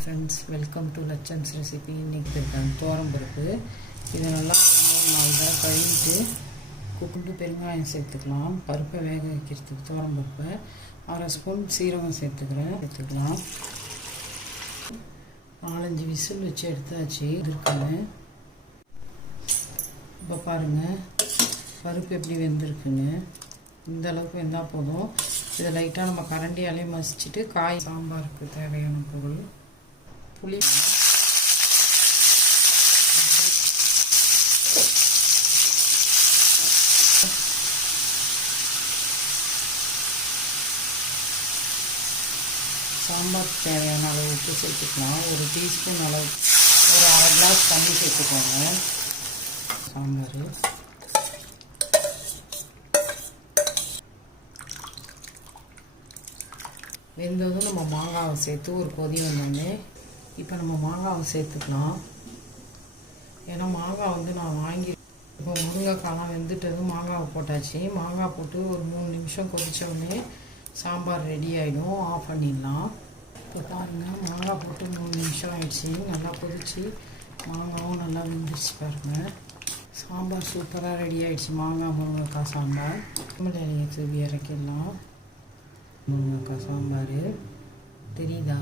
Friends, welcome to லட்சன்ஸ் recipe. இன்றைக்கி இருக்காங்க துவரம்பருப்பு. இது நல்லா 3 நாள் தான் கழுவிட்டு குக்குண்டு பெருங்காயம் சேர்த்துக்கலாம். பருப்பை வேக வைக்கிறதுக்கு துவரம்பருப்பை 1/2 ஸ்பூன் சீரகம் சேர்த்துக்கலாம். 4-5 விசில் வச்சு எடுத்தாச்சு இருக்குன்னு. இப்போ பாருங்கள் பருப்பு எப்படி வெந்திருக்குன்னு. இந்த அளவுக்கு வெந்தால் போதும். இதை லைட்டாக நம்ம கரண்டியாலே மசிச்சுட்டு காய் சாம்பாருக்கு தேவையான பொருள் புளி, சாம்பாருக்கு தேவையான அளவு உப்பு சேர்த்துக்கலாம். 1 டீஸ்பூன் அளவு, ஒரு 1/2 கிளாஸ் தண்ணி சேர்த்துக்கோங்க. சாம்பார் வெந்ததும் நம்ம மாங்காவை சேர்த்து ஒரு கொதி வந்தோடனே இப்போ நம்ம மாங்காவை சேர்த்துக்கலாம். ஏன்னா மாங்காய் நான் வாங்கி இப்போ முருங்கைக்காலாம் வெந்துட்டதும் மாங்காவை போட்டாச்சு. மாங்காய் போட்டு ஒரு 3 நிமிஷம் கொதித்தோடனே சாம்பார் ரெடி ஆகிடும். ஆஃப் பண்ணிடலாம். இப்போ பாருங்கள் மாங்காய் போட்டு 3 நிமிஷம் ஆகிடுச்சி. நல்லா கொதித்து மாங்காவும் நல்லா வெந்துருச்சு பாருங்கள். சாம்பார் சூப்பராக ரெடி ஆகிடுச்சு. மாங்காய் முருங்கைக்காய் சாம்பார். இலையை தூவி இறக்கிடலாம். முருங்கைக்காய் சாம்பார் தெரியுதா?